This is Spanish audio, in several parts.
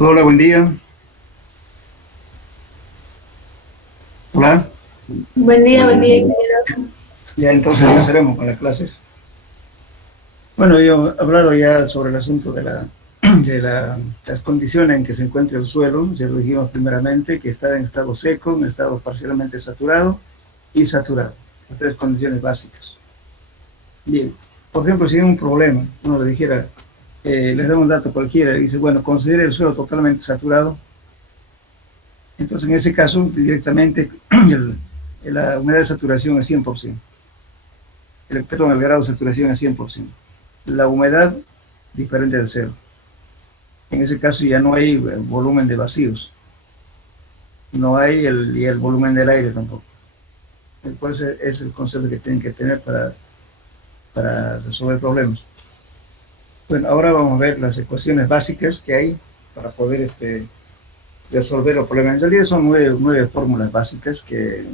Hola, buen día. Hola. Buen día, ingeniero. Ya entonces empezaremos con las clases. Bueno, yo he hablado ya sobre el asunto las condiciones en que se encuentra el suelo. Ya lo dijimos primeramente, que está en estado seco, en estado parcialmente saturado y saturado. Las tres condiciones básicas. Bien, por ejemplo, si hay un problema, uno le dijera, les da un dato cualquiera y dice, bueno, considere el suelo totalmente saturado. Entonces, en ese caso, directamente la humedad de saturación es 100%. Perdón, el grado de saturación es 100%. La humedad, diferente del cero. En ese caso ya no hay volumen de vacíos. No hay el volumen del aire tampoco. Por eso es el concepto que tienen que tener para resolver problemas. Bueno, ahora vamos a ver las ecuaciones básicas que hay para poder resolver los problemas. En realidad son nueve fórmulas básicas que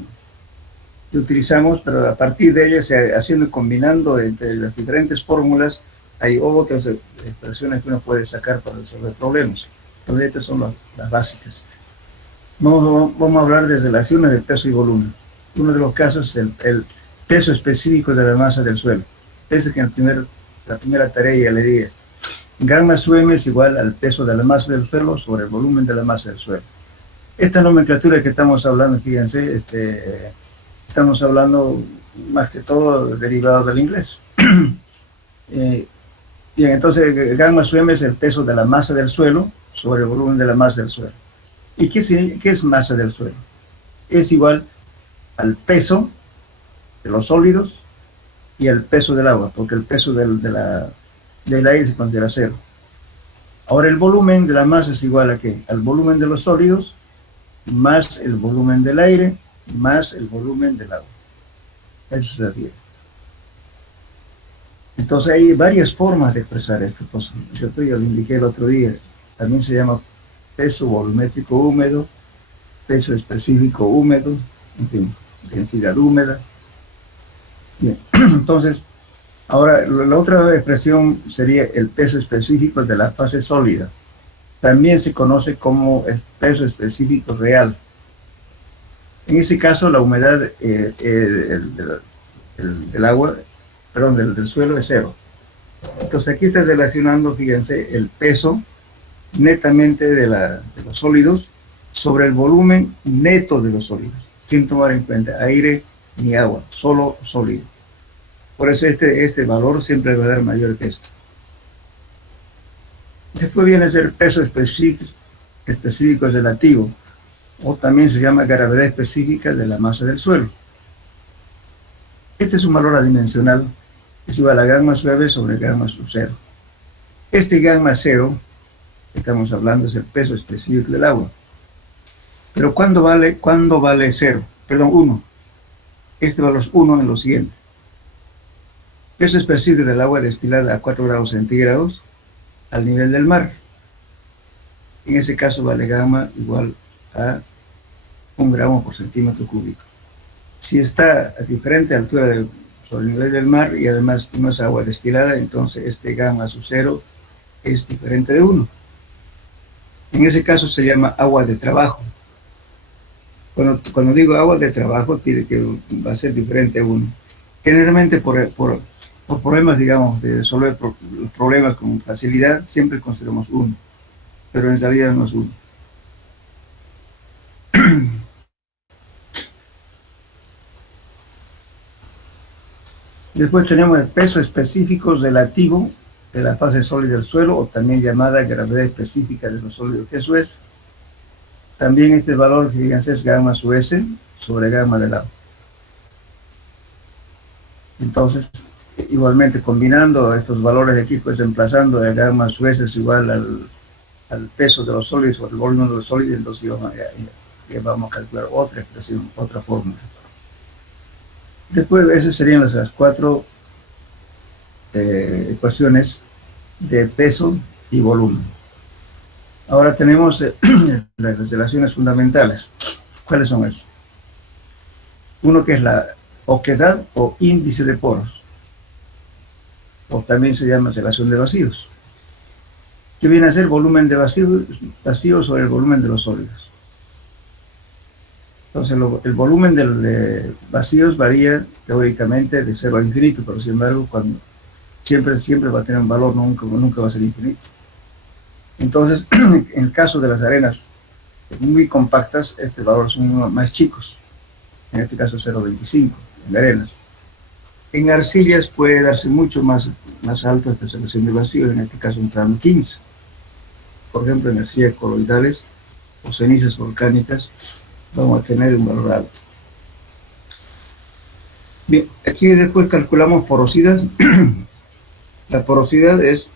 utilizamos, pero a partir de ellas, haciendo y combinando entre las diferentes fórmulas, hay otras expresiones que uno puede sacar para resolver problemas. Entonces, estas son las básicas. Vamos a hablar de relaciones de peso y volumen. Uno de los casos es el peso específico de la masa del suelo. Ese que en la primera tarea ya le dije. Gamma sum es igual al peso de la masa del suelo sobre el volumen de la masa del suelo. Esta nomenclatura que estamos hablando, fíjense, estamos hablando más que todo derivado del inglés. Bien, entonces gamma sum es el peso de la masa del suelo sobre el volumen de la masa del suelo. ¿Y qué es masa del suelo? Es igual al peso de los sólidos y al peso del agua, porque el peso del aire se considera cero. Ahora el volumen de la masa es igual a ¿qué? Al volumen de los sólidos más el volumen del aire más el volumen del agua. Eso sería. Entonces hay varias formas de expresar esta cosa. Yo lo indiqué el otro día. También se llama peso volumétrico húmedo, peso específico húmedo, en fin, densidad húmeda. Bien, entonces, ahora la otra expresión sería el peso específico de la fase sólida. También se conoce como el peso específico real. En ese caso, la humedad del agua, perdón, del suelo es cero. Entonces aquí está relacionando, fíjense, el peso netamente de los sólidos sobre el volumen neto de los sólidos, sin tomar en cuenta aire ni agua, solo sólido. Por eso este valor siempre va a dar mayor que esto. Después viene a ser peso específico relativo, o también se llama gravedad específica de la masa del suelo. Este es un valor adimensional, es igual a gamma suave sobre gamma sub cero. Este gamma cero, que estamos hablando, es el peso específico del agua. Pero ¿cuándo vale cero? Perdón, 1. Este valor es 1 en lo siguiente. Peso específico del agua destilada a 4 grados centígrados al nivel del mar. En ese caso vale gamma igual a 1 gramo por centímetro cúbico. Si está a diferente altura sobre el nivel del mar y además no es agua destilada, entonces este gamma sub cero es diferente de 1. En ese caso se llama agua de trabajo. Cuando digo agua de trabajo, tiene que va a ser diferente a 1. Generalmente por problemas, digamos, de resolver los problemas con facilidad, siempre consideramos 1, pero en realidad no es 1. Después tenemos el peso específico relativo de la fase sólida del suelo, o también llamada gravedad específica de los sólidos, que eso es. También este valor, fíjense, es gamma sub S sobre gamma del agua. Entonces, igualmente combinando estos valores de aquí, pues reemplazando el gamma sub S es igual al peso de los sólidos o el volumen de los sólidos, entonces vamos a calcular otra expresión, otra fórmula. Después, esas serían las 4 ecuaciones de peso y volumen. Ahora tenemos las relaciones fundamentales. ¿Cuáles son esas? Uno que es la oquedad o índice de poros, o también se llama relación de vacíos, que viene a ser volumen de vacíos sobre el volumen de los sólidos. Entonces el volumen de vacíos varía teóricamente de 0 a infinito, pero sin embargo siempre va a tener un valor, nunca va a ser infinito. Entonces, en el caso de las arenas muy compactas, este valor son más chicos, en este caso 0,25 en arenas. En arcillas puede darse mucho más alto esta relación de vacíos, en este caso un 15. Por ejemplo, en arcillas coloidales o cenizas volcánicas vamos a tener un valor alto. Bien, aquí después calculamos porosidad. La porosidad es,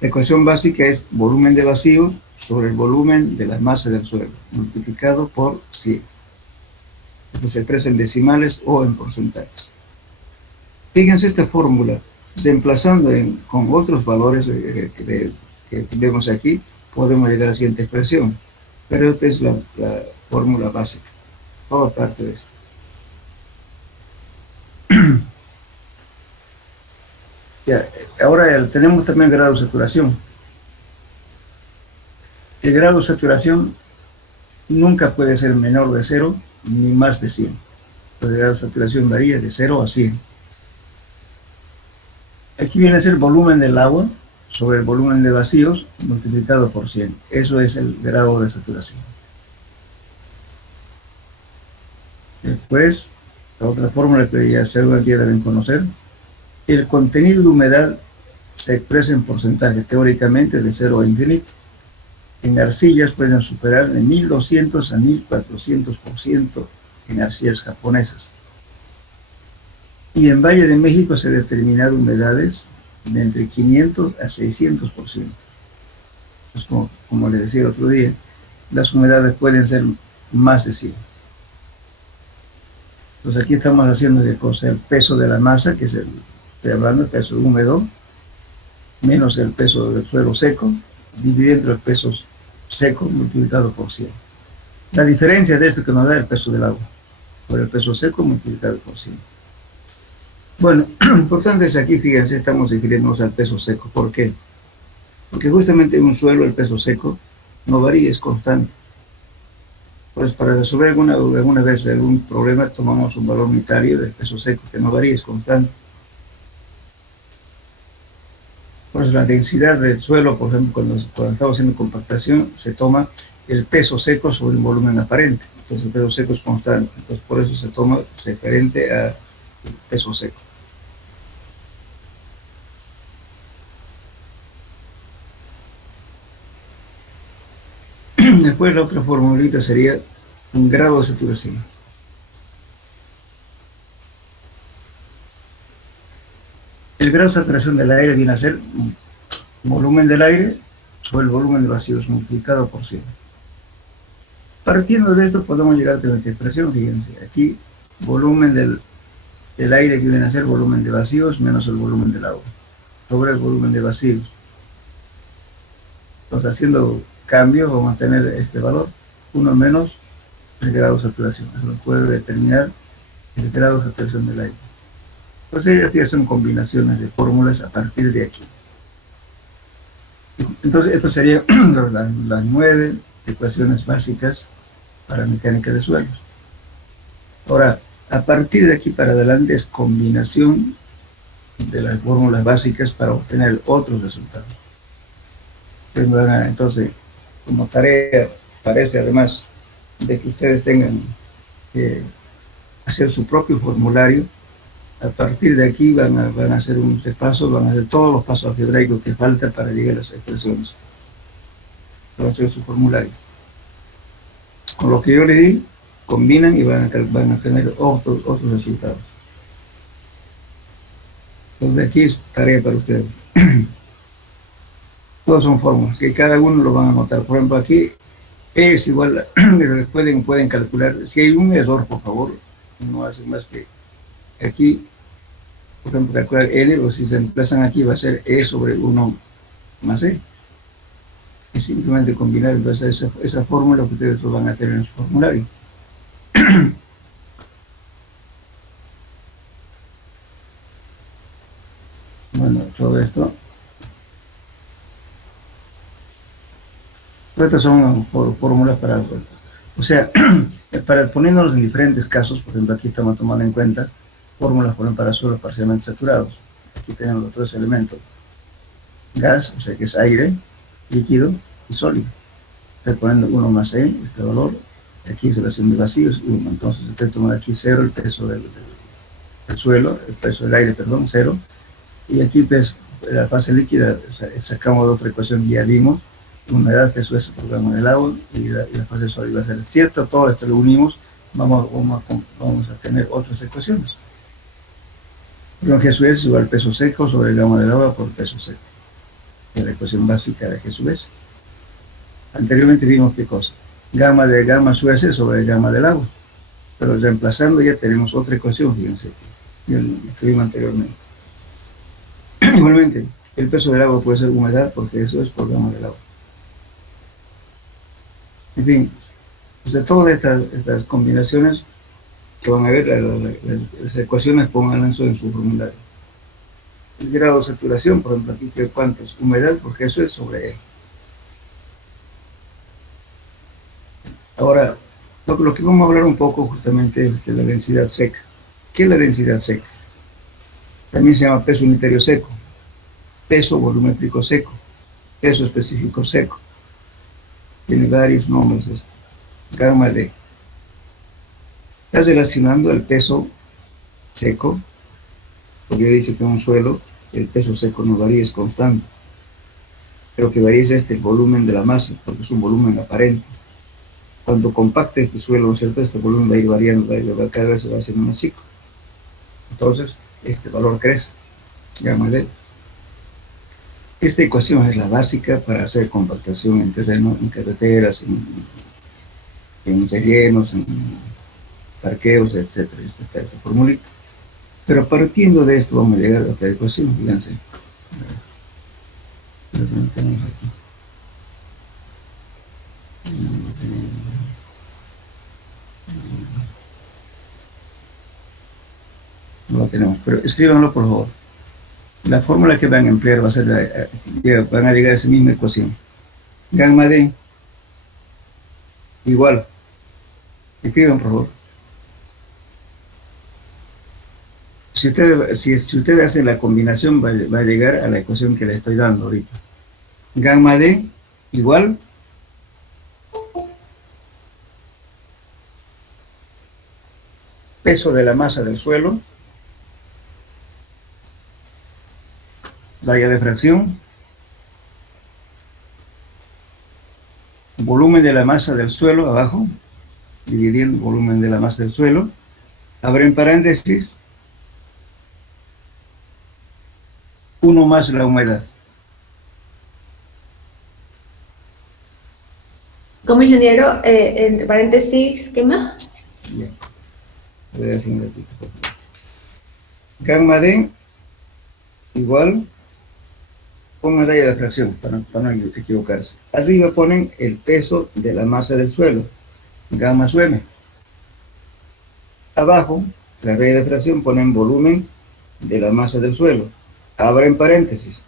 la ecuación básica es volumen de vacíos sobre el volumen de la masa del suelo, multiplicado por 100. Que se expresa en decimales o en porcentajes. Fíjense esta fórmula, reemplazando con otros valores que vemos aquí, podemos llegar a la siguiente expresión, pero esta es la fórmula básica, toda parte de esto. Ya, ahora tenemos también el grado de saturación. El grado de saturación nunca puede ser menor de 0 ni más de 100. El grado de saturación varía de 0 a 100. Aquí viene a ser el volumen del agua sobre el volumen de vacíos multiplicado por 100. Eso es el grado de saturación. Después, la otra fórmula que ya seguramente deben conocer, el contenido de humedad se expresa en porcentaje, teóricamente de 0 a infinito. En arcillas pueden superar de 1200 a 1400% en arcillas japonesas. Y en Valle de México se han determinado humedades de entre 500 a 600%. Pues como les decía el otro día, las humedades pueden ser más de 100. Entonces aquí estamos haciendo de cosa el peso de la masa, que es estoy hablando del peso húmedo, menos el peso del suelo seco, dividiendo el peso seco multiplicado por 100. La diferencia de esto que nos da el peso del agua, por el peso seco multiplicado por 100. Bueno, lo importante es aquí, fíjense, estamos refiriéndonos al peso seco. ¿Por qué? Porque justamente en un suelo el peso seco no varía, es constante. Pues para resolver alguna vez algún problema tomamos un valor unitario del peso seco que no varía, es constante. Entonces la densidad del suelo, por ejemplo, cuando estamos haciendo compactación, se toma el peso seco sobre el volumen aparente. Entonces el peso seco es constante. Entonces por eso se toma referente a peso seco. Después la otra formulita sería un grado de saturación. El grado de saturación del aire viene a ser volumen del aire sobre el volumen de vacíos multiplicado por 100. Partiendo de esto podemos llegar a esta expresión, fíjense, aquí volumen del aire que viene a ser volumen de vacíos menos el volumen del agua, sobre el volumen de vacíos. Entonces haciendo cambios vamos a tener este valor, 1 menos el grado de saturación. Eso lo puede determinar el grado de saturación del aire. Entonces aquí son combinaciones de fórmulas a partir de aquí. Entonces esto serían las 9 ecuaciones básicas para mecánica de suelos. Ahora, a partir de aquí para adelante es combinación de las fórmulas básicas para obtener otros resultados. Entonces, como tarea para este, además de que ustedes tengan que hacer su propio formulario, a partir de aquí van a hacer un repaso, van a hacer todos los pasos algebraicos que faltan para llegar a las expresiones. Van a hacer su formulario. Con lo que yo les di, combinan y van a tener otros resultados. Entonces aquí es tarea para ustedes. Todos son fórmulas, que cada uno lo van a anotar. Por ejemplo, aquí es igual, pueden calcular. Si hay un error, por favor, no hacen más que aquí, por ejemplo, calcular L, o si se emplazan aquí va a ser E sobre 1 más E. Es simplemente combinar entonces esa fórmula que ustedes lo van a tener en su formulario. Bueno, todo esto. Estas son fórmulas para, o sea, poniéndonos en diferentes casos. Por ejemplo, aquí estamos tomando en cuenta fórmulas, por ejemplo, para suelos parcialmente saturados. Aquí tenemos los 3 elementos: gas, o sea que es aire, líquido y sólido. Estoy poniendo 1 más E, este valor. Aquí es relación de vacíos, 1. Entonces estoy tomando aquí 0, el peso del suelo, el peso del aire, perdón, 0. Y aquí pues, la fase líquida, sacamos de otra ecuación que ya vimos: humedad, peso es el programa del agua, y la fase sólida va a ser cierto. Todo esto lo unimos, vamos a tener otras ecuaciones. G sub es igual peso seco sobre el gamma del agua por peso seco. Es la ecuación básica de G sub S. Anteriormente vimos qué cosa: gamma de gamma sub S sobre el gamma del agua. Pero reemplazando ya tenemos otra ecuación, fíjense, que escribimos anteriormente. Igualmente, el peso del agua puede ser humedad, porque eso es por gamma del agua. En fin, pues de todas estas combinaciones que van a ver, las ecuaciones pongan eso en su formulario. El grado de saturación, por ejemplo, aquí, ¿cuánto es? Humedad, porque eso es sobre E. Ahora, lo que vamos a hablar un poco justamente es de la densidad seca. ¿Qué es la densidad seca? También se llama peso unitario seco, peso volumétrico seco, peso específico seco. Tiene varios nombres esto. Gamma D. Está relacionando el peso seco, porque dice que en un suelo el peso seco no varía, es constante. Pero que varía es el volumen de la masa, porque es un volumen aparente. Cuando compacte este suelo, ¿no es cierto?, este volumen va a ir variando, cada vez se va haciendo más chico. Entonces, este valor crece, gamma D. Esta ecuación es la básica para hacer compactación en terreno, en carreteras, en rellenos, en parqueos, etc. Esta formulita. Pero partiendo de esto vamos a llegar a otra ecuación, fíjense. No lo tenemos, pero escríbanlo por favor. La fórmula que van a emplear va a ser, van a llegar a esa misma ecuación. Gamma D igual. Escriban por favor. Si ustedes hacen la combinación, va a llegar a la ecuación que le estoy dando ahorita. Gamma D igual peso de la masa del suelo, raya de fracción, volumen de la masa del suelo abajo, dividiendo volumen de la masa del suelo, abren paréntesis, 1 más la humedad. Como ingeniero, entre paréntesis, ¿qué más? Bien. Voy a decir un ratito. Gamma D igual, pongan raya de fracción para no equivocarse. Arriba ponen el peso de la masa del suelo, gamma su m. Abajo, la raya de fracción, ponen volumen de la masa del suelo. Abren paréntesis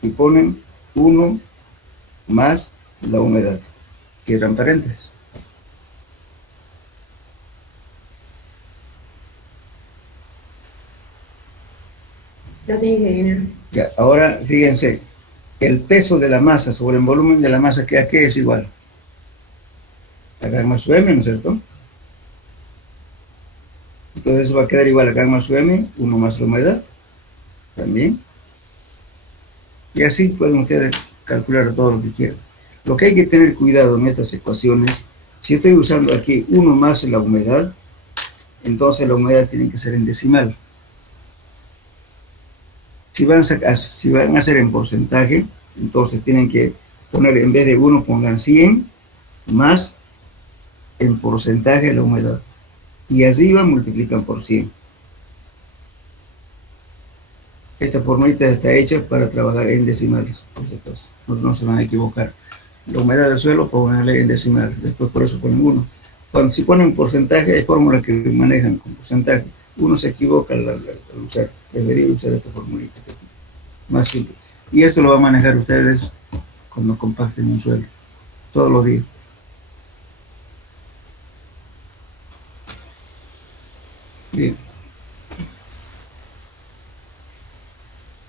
y ponen 1 más la humedad. Cierran paréntesis. Gracias, ingeniero. Ya, ahora fíjense, el peso de la masa sobre el volumen de la masa, ¿qué es igual? A gamma su m, ¿no es cierto? Entonces eso va a quedar igual a gamma su m, 1 más la humedad, también. Y así pueden ustedes calcular todo lo que quieran. Lo que hay que tener cuidado en estas ecuaciones, si estoy usando aquí 1 más la humedad, entonces la humedad tiene que ser en decimal. Si van a hacer en porcentaje, entonces tienen que poner, en vez de 1, pongan 100 más en porcentaje la humedad. Y arriba multiplican por 100. Esta formulita está hecha para trabajar en decimales, por si acaso. No se van a equivocar. La humedad del suelo, pónganle en decimal. Después por eso ponen 1. Si ponen porcentaje, hay fórmulas que manejan con porcentaje. Uno se equivoca al usar. Debería usar esta formulita. Más simple. Y esto lo van a manejar ustedes cuando compacten un suelo. Todos los días. Bien.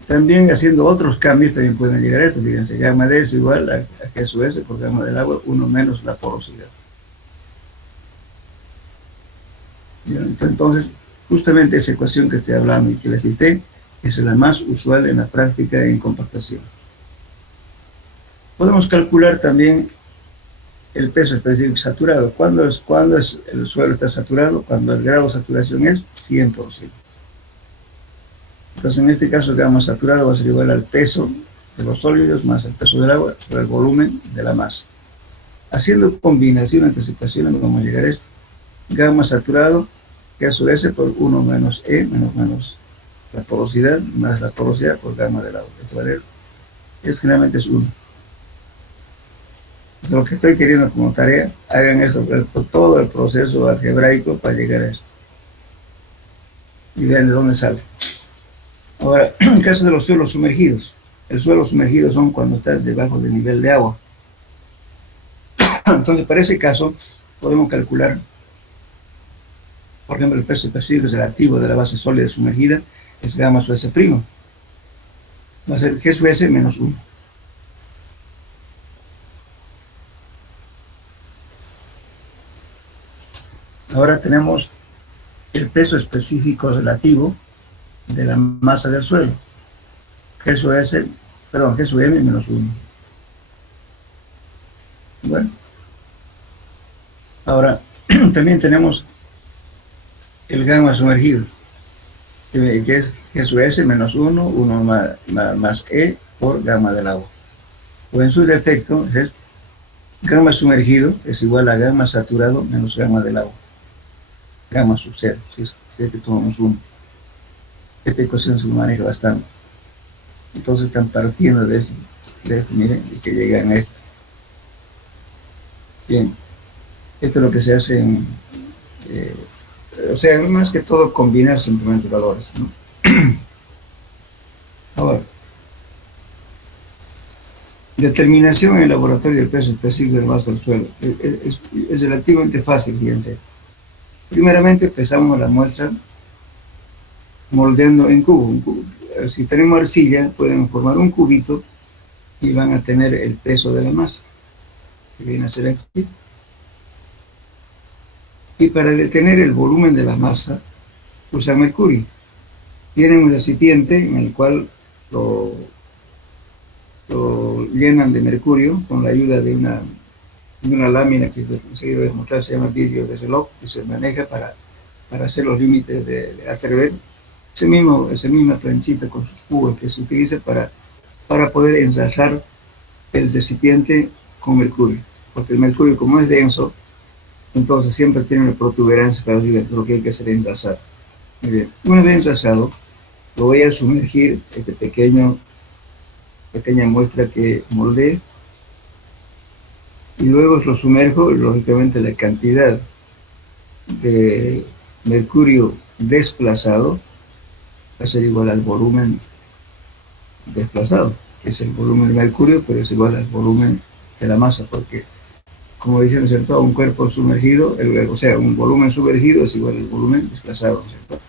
También haciendo otros cambios también pueden llegar a esto. Fíjense, gamma D es igual a G sub S por gamma del agua, 1 menos la porosidad. Bien, entonces, justamente esa ecuación que estoy hablando y que les cité es la más usual en la práctica en compactación. Podemos calcular también el peso específico saturado. ¿Cuándo es el suelo está saturado? Cuando el grado de saturación es 100%. Entonces, en este caso, el gamma saturado va a ser igual al peso de los sólidos más el peso del agua por el volumen de la masa. Haciendo combinación entre ecuaciones, vamos a llegar a esto. Gamma saturado, que a su vez por 1 menos E, menos la porosidad, más la porosidad por gamma del agua. Esto generalmente es 1. Lo que estoy queriendo como tarea, hagan esto por todo el proceso algebraico para llegar a esto. Y vean de dónde sale. Ahora, en el caso de los suelos sumergidos, el suelo sumergido son cuando está debajo del nivel de agua. Entonces, para ese caso, podemos calcular, por ejemplo, el peso específico relativo de la base sólida sumergida es gamma sub S'. Va a ser G sub S menos 1. Ahora tenemos el peso específico relativo de la masa del suelo. G sub M menos 1. Bueno. Ahora, también tenemos el gamma sumergido, que es G sub S menos 1, 1 más E por gamma del agua. O en su defecto, es gamma sumergido es igual a gamma saturado menos gamma del agua. Gamma sub 0, si es que tomamos 1. Esta ecuación se maneja bastante. Entonces están partiendo de esto, miren, y que llegan a esto. Bien, esto es lo que se hace o sea, más que todo combinar simplemente valores, ¿no? Ahora, determinación en el laboratorio del peso específico de la masa del suelo. Es relativamente fácil, fíjense. Primeramente pesamos la muestra moldeando en cubo. Si tenemos arcilla, pueden formar un cubito y van a tener el peso de la masa, que viene a ser aquí. Y para detener el volumen de la masa, usan mercurio. Tienen un recipiente en el cual lo llenan de mercurio con la ayuda de una lámina que conseguí demostrar, se llama vidrio de reloj, que se maneja para hacer los límites de atrever. Esa misma planchita con sus cubos que se utiliza para poder ensalzar el recipiente con mercurio. Porque el mercurio, como es denso, entonces siempre tiene una protuberancia para lo que hay que hacer es ensalzar. Una vez ensalzado, lo voy a sumergir, pequeña muestra que moldeé, y luego lo sumerjo, y lógicamente la cantidad de mercurio desplazado va a ser igual al volumen desplazado, que es el volumen de mercurio, pero es igual al volumen de la masa, porque, como dicen, ¿cierto?, un cuerpo sumergido, o sea, un volumen sumergido es igual al volumen desplazado, ¿cierto?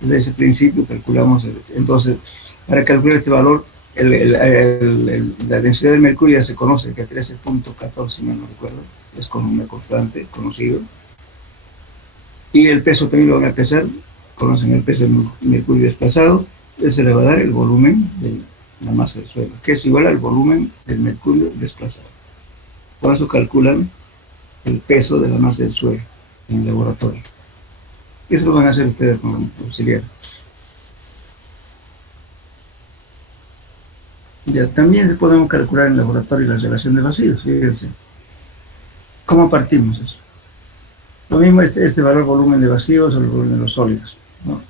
Desde ese principio calculamos, entonces, para calcular este valor, la densidad del mercurio ya se conoce, que a 13.14, si no recuerdo, es con una constante conocido. Y el peso también lo van a pesar, conocen el peso del mercurio desplazado, se le va a dar el volumen de la masa del suelo, que es igual al volumen del mercurio desplazado. Por eso calculan el peso de la masa del suelo en el laboratorio. Y eso lo van a hacer ustedes con auxiliar. Ya, también podemos calcular en el laboratorio la relación de vacíos, fíjense. ¿Cómo partimos eso? Lo mismo este valor volumen de vacíos o el volumen de los sólidos, ¿no?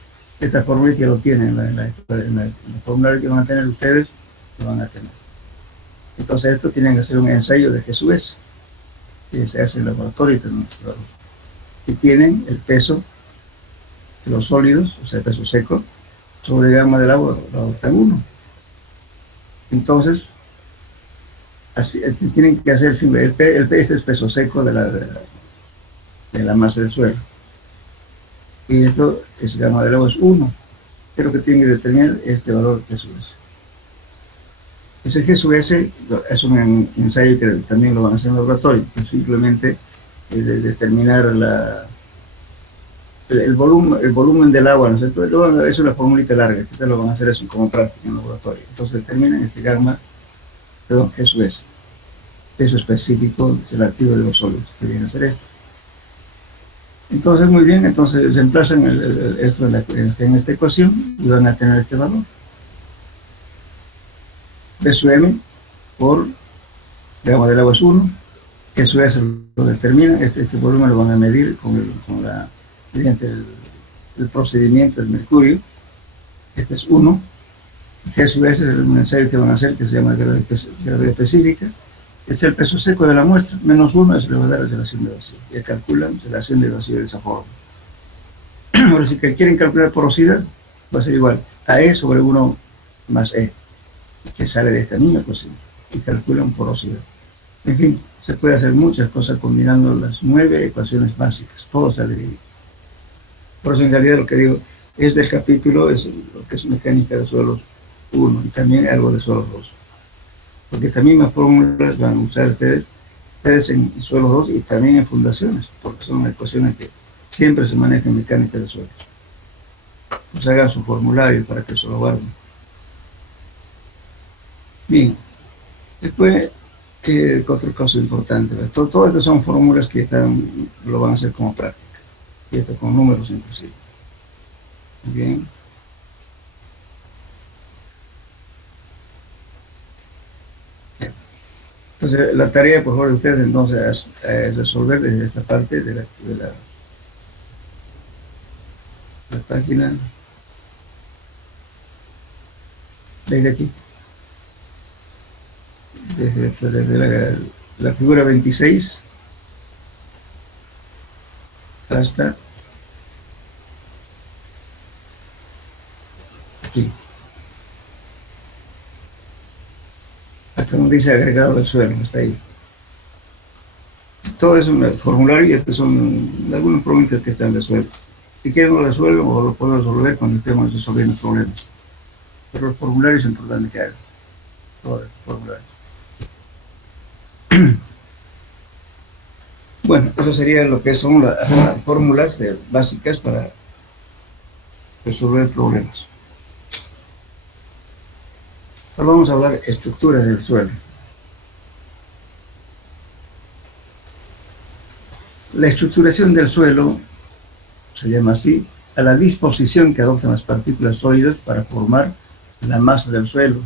Esta fórmula ya lo tienen en el formulario que van a tener ustedes, lo van a tener. Entonces esto tienen que hacer un ensayo de G/S, que se hace en el laboratorio y tienen el peso de los sólidos, o sea, el peso seco, sobre gamma del agua, la 1. Entonces, así, tienen que hacer este es peso seco de la masa del suelo. Y esto es gamma del agua es 1. Pero que tienen que determinar este valor G/S. Ese G/S es un ensayo que también lo van a hacer en el laboratorio, que simplemente es de determinar el volumen del agua, ¿no es cierto? Es una formulita larga, que ustedes lo van a hacer eso como práctica en el laboratorio. Entonces determinan este G/S, peso específico relativo de los sólidos, que viene a ser esto. Entonces, muy bien, entonces reemplazan esto en esta ecuación y van a tener este valor. P sub M por gamma del agua es 1, G/S lo determinan, este volumen lo van a medir mediante el procedimiento del mercurio, este es 1, G/S es un ensayo que van a hacer que se llama gravedad específica, es el peso seco de la muestra, menos 1 es la relación de vacío, y calculan relación de vacío de esa forma. Ahora, si quieren calcular porosidad, va a ser igual a E sobre 1 más E, que sale de esta misma ecuación, y calculan porosidad. En fin, se puede hacer muchas cosas combinando las 9 ecuaciones básicas, todo sale bien. Por eso, en realidad, lo que digo es del capítulo, es lo que es mecánica de suelos 1, y también algo de suelos 2. Porque estas mismas fórmulas van a usar ustedes en suelos 2 y también en fundaciones, porque son ecuaciones que siempre se manejan en mecánica de suelos. Pues hagan su formulario para que se lo guarden. Bien, después, otro caso importante, todas estas son fórmulas que lo van a hacer como práctica, y esto con números inclusive. Bien. Entonces, la tarea, por favor, de ustedes, entonces, es resolver desde esta parte de la página, desde aquí, desde la figura 26 hasta aquí. Hasta donde dice agregado del suelo, está ahí. Todo es un formulario y estos son algunos problemas que están resueltos. Si quieren lo resuelven o lo pueden resolver cuando estemos resolviendo problemas. Pero los formularios es importante que hagan. Todos los formularios. Bueno, eso sería lo que son las fórmulas básicas para resolver problemas. Ahora vamos a hablar de estructuras del suelo. La estructuración del suelo se llama así a la disposición que adoptan las partículas sólidas para formar la masa del suelo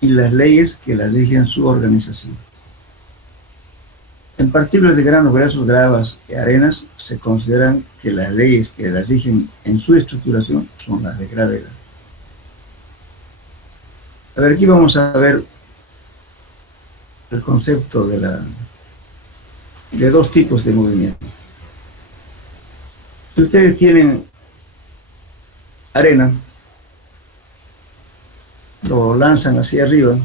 y las leyes que las rigen su organización. En partículas de grano, gruesos, gravas y arenas se consideran que las leyes que las rigen en su estructuración son las de gravedad. A ver, aquí vamos a ver el concepto de dos tipos de movimientos. Si ustedes tienen arena, lo lanzan hacia arriba,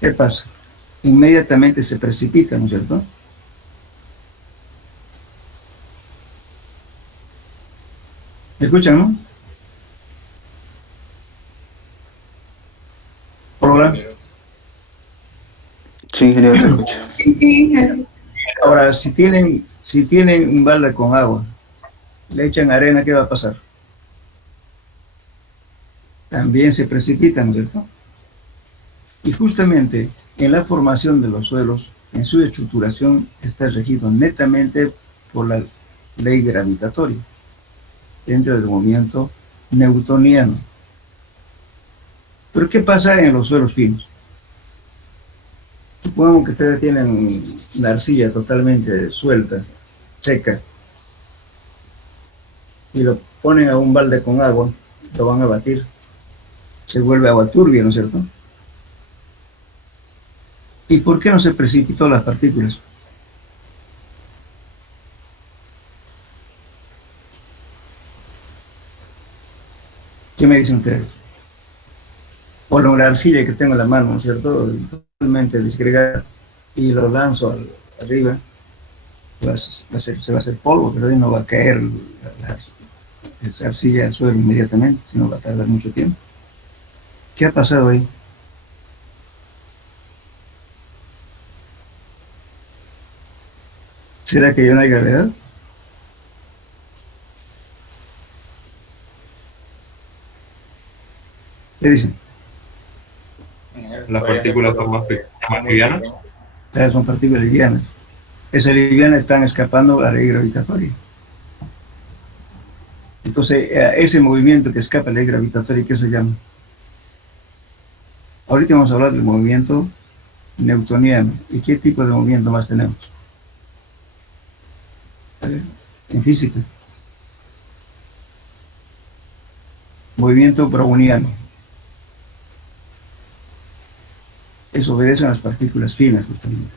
¿qué pasa? Inmediatamente se precipita, ¿no es cierto? ¿Me escuchan, no? Hola. Sí, ingeniero, te escucho. Sí. Ahora, si tienen un balde con agua, le echan arena, ¿qué va a pasar? También se precipitan, ¿no es cierto? Y justamente en la formación de los suelos, en su estructuración, está regido netamente por la ley gravitatoria, dentro del movimiento newtoniano. Pero ¿qué pasa en los suelos finos? Supongamos que ustedes tienen la arcilla totalmente suelta, seca, y lo ponen a un balde con agua, lo van a batir, se vuelve agua turbia, ¿no es cierto? ¿Y por qué no se precipitó las partículas? ¿Qué me dicen ustedes? O la arcilla que tengo en la mano, ¿no es cierto? Totalmente disgregada, y lo lanzo arriba, se va a hacer polvo, pero ahí no va a caer esa arcilla al suelo inmediatamente, sino va a tardar mucho tiempo. ¿Qué ha pasado ahí? ¿Será que ya no hay gravedad? ¿Qué dicen? Las partículas son más livianas. Son partículas livianas. Esas livianas están escapando a la ley gravitatoria. Entonces, ese movimiento que escapa a la ley gravitatoria, ¿qué se llama? Ahorita vamos a hablar del movimiento newtoniano. ¿Y qué tipo de movimiento más tenemos? En física. Movimiento browniano. Eso obedece a las partículas finas, justamente.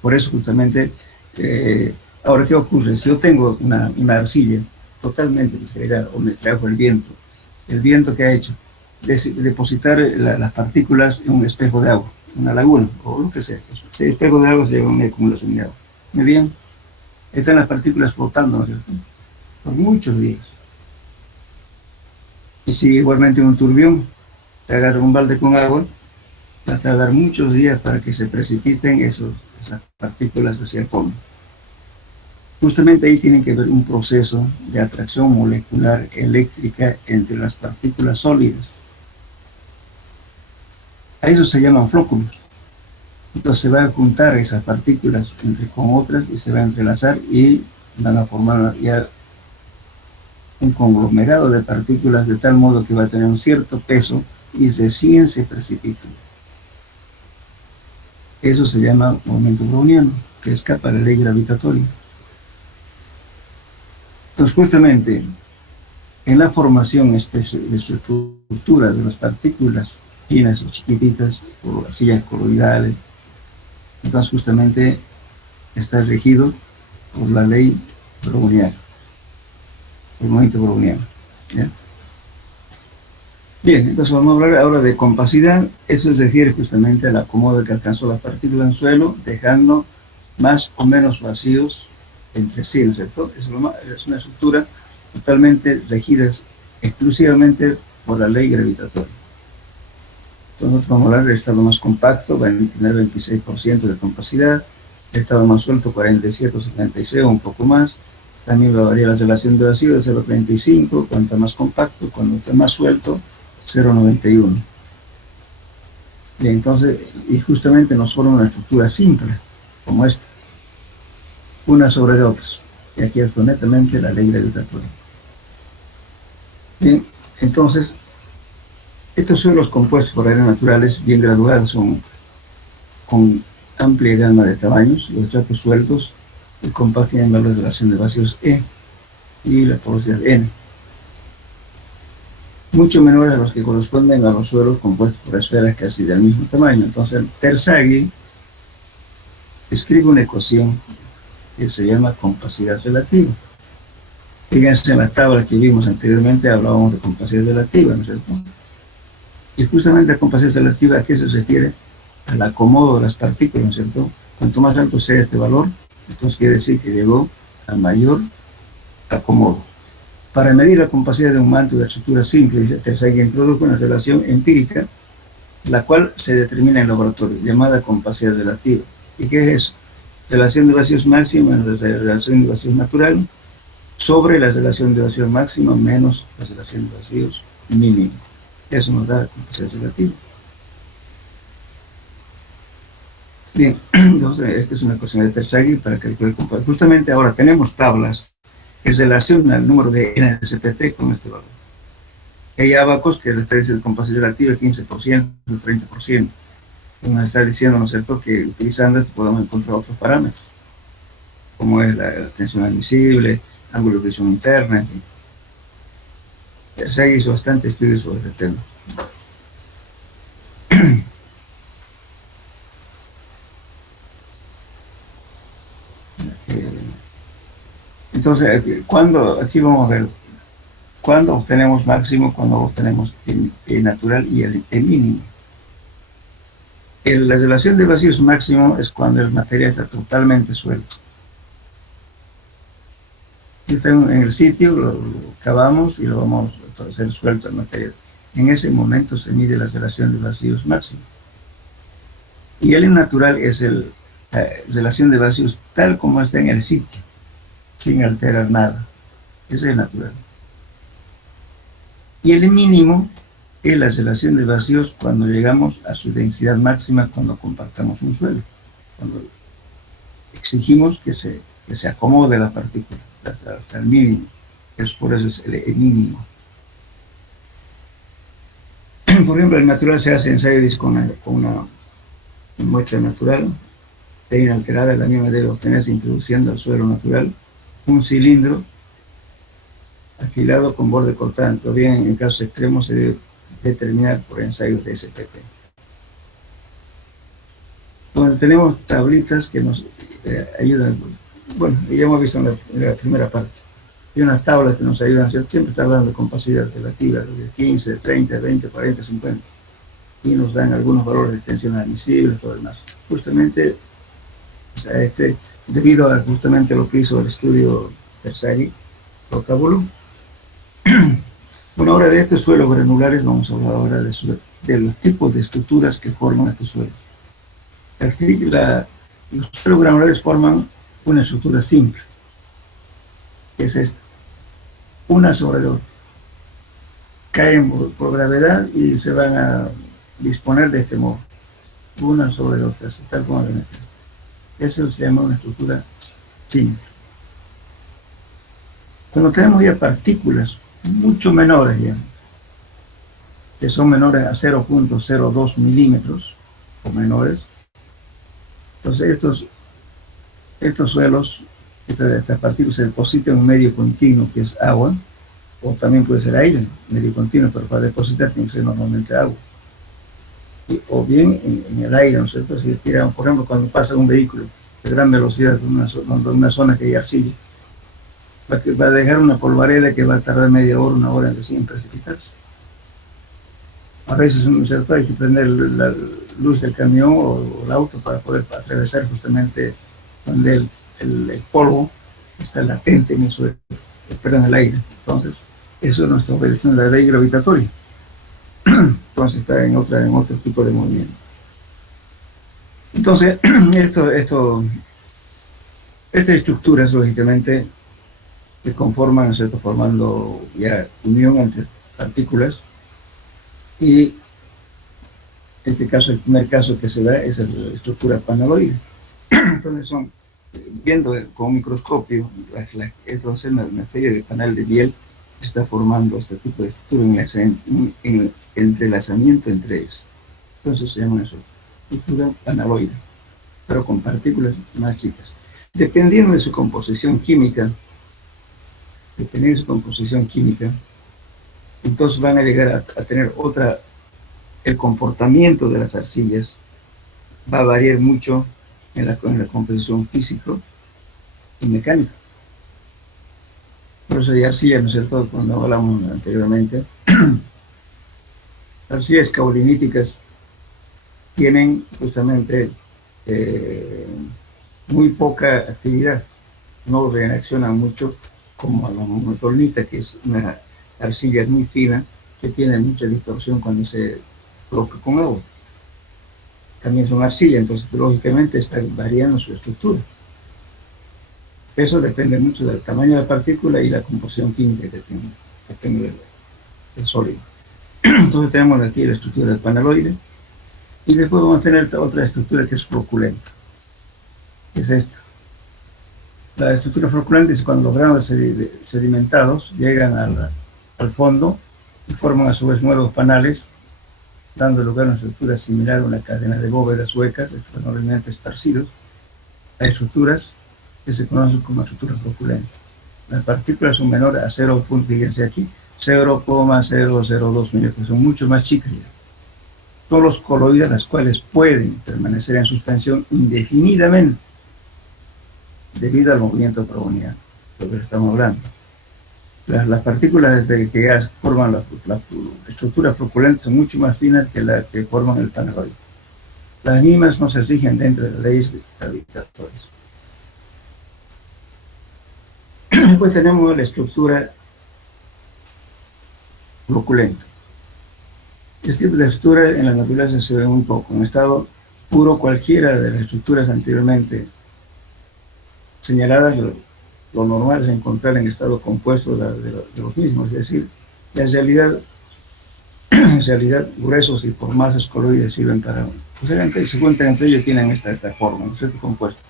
Por eso, justamente, ahora, ¿qué ocurre? Si yo tengo una arcilla totalmente disgregada, o me trajo el viento que ha hecho, depositar las partículas en un espejo de agua, una laguna, o lo que sea. Ese espejo de agua se llama una acumulación de agua. ¿Me bien? Están las partículas flotando, ¿no es cierto? Por muchos días. Y si igualmente un turbión te agarra un balde con agua, va a tardar muchos días para que se precipiten esas partículas hacia el fondo. Justamente ahí tiene que haber un proceso de atracción molecular eléctrica entre las partículas sólidas. A eso se llaman flóculos. Entonces se va a juntar esas partículas con otras y se va a entrelazar y van a formar ya un conglomerado de partículas de tal modo que va a tener un cierto peso y recién se precipitan. Eso se llama movimiento browniano, que escapa a la ley gravitatoria. Entonces, justamente, en la formación de su estructura de las partículas finas o chiquititas, o arcillas coloidales, entonces justamente está regido por la ley browniana, el movimiento browniano. ¿Ya? Bien, entonces vamos a hablar ahora de compacidad. Eso se refiere justamente al acomodo que alcanzó la partícula en el suelo, dejando más o menos vacíos entre sí, ¿no es cierto? Es una estructura totalmente regidas exclusivamente por la ley gravitatoria. Entonces vamos a hablar del estado más compacto, va a tener 26% de compacidad, el estado más suelto 47 o 76 o un poco más. También va a variar la relación de vacío de 0,35, cuanto más compacto, cuando esté más suelto, 0,91. Y entonces, y justamente nos forma una estructura simple, como esta, una sobre otras. Y aquí es netamente la ley gravitatoria. Bien, entonces, estos suelos compuestos por áreas naturales bien graduadas son con amplia gama de tamaños, los estratos sueltos y compactos en la relación de vacíos E y la porosidad N, mucho menores a los que corresponden a los suelos compuestos por esferas casi del mismo tamaño. Entonces, Terzaghi escribe una ecuación que se llama compacidad relativa. Fíjense en la tabla que vimos anteriormente, hablábamos de compacidad relativa, ¿no es cierto? Y justamente la compacidad relativa, ¿a qué se refiere? Al acomodo de las partículas, ¿no es cierto? Cuanto más alto sea este valor, entonces quiere decir que llegó a mayor acomodo. Para medir la compacidad de un manto de estructura simple, dice Terzaghi, introdujo una relación empírica, la cual se determina en laboratorio, llamada compacidad relativa. ¿Y qué es eso? Relación de vacíos máxima en la relación de vacíos natural sobre la relación de vacíos máxima menos la relación de vacíos mínimo. Eso nos da la compacidad relativa. Bien, entonces esta es una ecuación de Terzaghi para calcular compacidad. Justamente ahora tenemos tablas que relacionan el número de N de CPT con este valor. Hay abacos que referencia de compacidad relativa 15%, 30%. Nos está diciendo, ¿no es cierto?, que utilizando esto podemos encontrar otros parámetros, como es la tensión admisible, ángulo de visión interna, en fin. Se hizo bastante estudio sobre este tema. Entonces, aquí vamos a ver cuándo obtenemos máximo, cuándo obtenemos el natural y el mínimo. La relación de vacíos máximo es cuando el material está totalmente suelto. Está en el sitio, lo cavamos y lo vamos a hacer suelto el material. En ese momento se mide la relación de vacíos máximo. Y el natural es la relación de vacíos tal como está en el sitio, sin alterar nada. Ese es el natural. Y el mínimo es la relación de vacíos cuando llegamos a su densidad máxima, cuando compactamos un suelo, cuando exigimos que se acomode la partícula hasta el mínimo. Por eso es el mínimo. Por ejemplo, el natural se hace ensayos con una muestra natural, de inalterada, la misma debe obtenerse introduciendo al suelo natural un cilindro afilado con borde cortante, o bien en casos extremos se debe determinar por ensayos de SPT. Bueno, tenemos tablitas que nos ayudan. Bueno, ya hemos visto en la primera parte. Hay unas tablas que nos ayudan, siempre está hablando de compacidad relativa, de 15, de 30, 20, 40, 50. Y nos dan algunos valores de tensión admisible, todo lo demás. Justamente, o sea, debido a justamente lo que hizo el estudio Terzaghi, lo tabuló. Bueno, ahora de estos suelos granulares vamos a hablar ahora de los tipos de estructuras que forman estos suelos. Los suelos granulares forman una estructura simple, que es esta, una sobre otra. Caen por gravedad y se van a disponer de este modo, una sobre otra, tal como ven aquí. Eso se llama una estructura simple. Cuando tenemos ya partículas mucho menores ya, que son menores a 0,02 milímetros o menores, entonces estos suelos, estas partículas se depositan en un medio continuo que es agua, o también puede ser aire, medio continuo, pero para depositar tiene que ser normalmente agua. O bien en el aire, ¿no es cierto? Si tiran, por ejemplo, cuando pasa un vehículo de gran velocidad en una zona que hay arcilla, va a dejar una polvareda que va a tardar media hora, una hora en recién precipitarse. A veces, ¿no es cierto?, hay que prender la luz del camión o el auto para poder atravesar justamente donde el polvo está latente en el suelo, perdón, el aire. Entonces, eso nos obedece a la ley gravitatoria. Entonces está en otro tipo de movimiento. Entonces, estas estructuras, lógicamente, se conforman, ¿no es cierto?, formando ya unión entre partículas, y en este caso, el primer caso que se da es la estructura panaloide. Entonces viendo con un microscopio, entonces una especie de canal de Biel está formando este tipo de estructura en entrelazamiento entre ellos. Entonces se llama eso, estructura panaloide, pero con partículas más chicas. Dependiendo de su composición química, entonces van a llegar a tener el comportamiento de las arcillas va a variar mucho en la composición físico y mecánica. Por eso de arcilla, ¿no es cierto?, cuando hablamos anteriormente, las arcillas caoliníticas tienen justamente muy poca actividad, no reaccionan mucho como la monotolnita, que es una arcilla muy fina que tiene mucha distorsión cuando se coloca con agua. También son arcilla, entonces lógicamente están variando su estructura. Eso depende mucho del tamaño de la partícula y la composición química que tenga el sólido. Entonces tenemos aquí la estructura del panaloide, y después vamos a tener otra estructura que es floculenta, que es esta. La estructura floculenta es cuando los granos sedimentados llegan al fondo y forman a su vez nuevos panales, dando lugar a una estructura similar a una cadena de bóvedas huecas, normalmente esparcidos. Hay estructuras que se conocen como estructuras floculentas. Las partículas son menores a 0, fíjense aquí, 0,002 milímetros, son mucho más chicas ya. Todos los coloides, las cuales pueden permanecer en suspensión indefinidamente debido al movimiento browniano, de lo que estamos hablando. Las partículas que ya forman la estructura floculenta son mucho más finas que las que forman el panaloide. Las mismas no se rigen dentro de las leyes gravitatorias. Después tenemos la estructura floculenta. Este tipo de estructura en la naturaleza se ve muy poco. En estado puro, cualquiera de las estructuras anteriormente señaladas, lo normal es encontrar en estado compuesto de los mismos, es decir, en realidad gruesos y por masas coloides sirven para, pues se cuentan entre ellos, tienen esta forma, ¿no es cierto?, compuesto,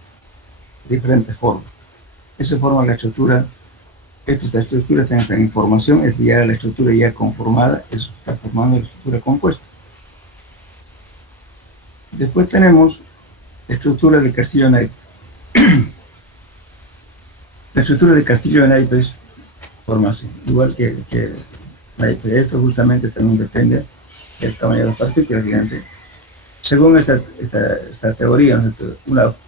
diferentes formas. Esa forma la estructura, esta estructura está en información, es ya la estructura ya conformada, está formando la estructura compuesta. Después tenemos la estructura de Castillo-Naipes. La estructura de Castillo-Naipes forma así, igual que Naipes. Esto justamente también depende del tamaño de las partículas, fíjense. Según esta teoría,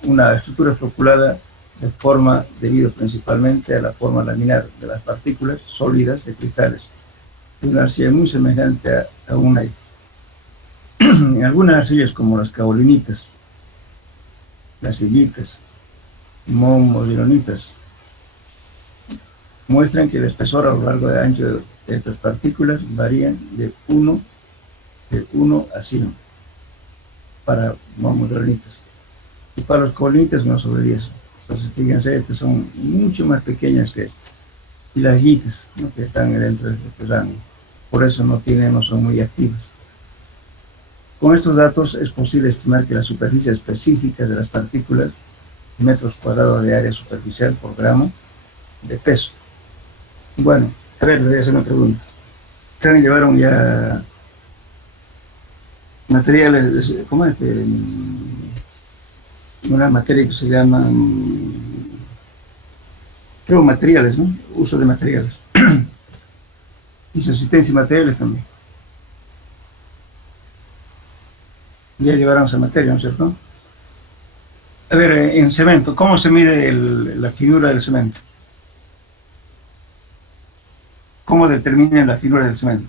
una estructura floculada de forma debido principalmente a la forma laminar de las partículas sólidas de cristales, de una arcilla muy semejante a un naipe. En algunas arcillas como las caolinitas, las sillitas, modilonitas, muestran que el espesor a lo largo y ancho de estas partículas varían de 1 a 100 para modilonitas, y para los caolinitas no sobre 10. Entonces fíjense, estas son mucho más pequeñas que estas, y las yitas, ¿no?, que están dentro de este rango, por eso no son muy activas. Con estos datos es posible estimar que la superficie específica de las partículas, metros cuadrados de área superficial por gramo de peso. Bueno, a ver, les voy a hacer una pregunta. Ustedes llevaron ya materiales, ¿cómo es? Una materia que se llama, creo, materiales, ¿no? Uso de materiales. Y su asistencia y materiales también. Ya llevaron esa materia, ¿no es cierto? A ver, en cemento, ¿cómo se mide la finura del cemento? ¿Cómo determinan la finura del cemento?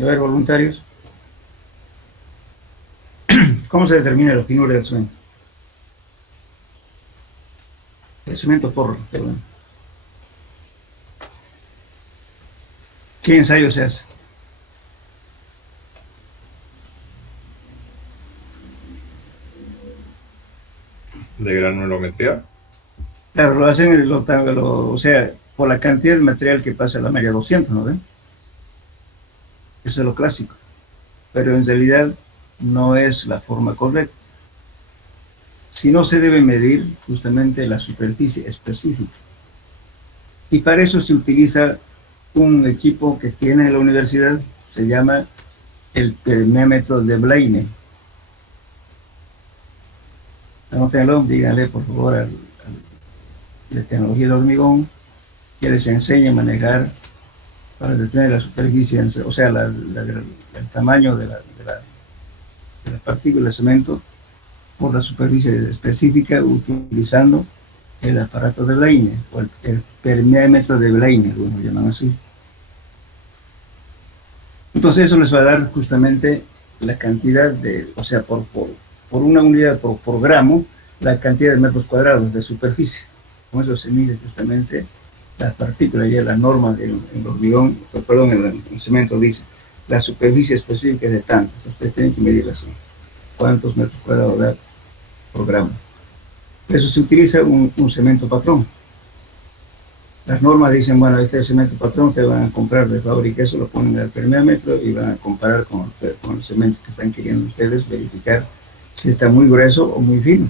A ver, voluntarios. ¿Cómo se determina la finura del cemento? El cemento porro, perdón. ¿Qué ensayo se hace? De granulometría. Claro, lo hacen, o sea, por la cantidad de material que pasa a la malla 200, ¿no ven? Eso es lo clásico. Pero en realidad no es la forma correcta. Si no se debe medir justamente la superficie específica. Y para eso se utiliza un equipo que tiene la universidad, se llama el permémetro de Blaine. Anótenlo, díganle por favor al de tecnología del hormigón que les enseñe a manejar para detener la superficie, o sea, el tamaño de la partícula de cemento por la superficie específica utilizando el aparato de Blaine o el permémetro de Blaine, lo llaman así. Entonces eso les va a dar justamente la cantidad de, o sea, por una unidad, por gramo, la cantidad de metros cuadrados de superficie. Con eso se mide justamente las partículas, ya la norma del hormigón, perdón, el cemento dice, la superficie específica es de tanto. Ustedes tienen que medir así, cuántos metros cuadrados da por gramo. Eso se utiliza un cemento patrón. Las normas dicen, bueno, este cemento patrón te van a comprar de fábrica, eso lo ponen al permémetro y van a comparar con el cemento que están queriendo ustedes, verificar si está muy grueso o muy fino.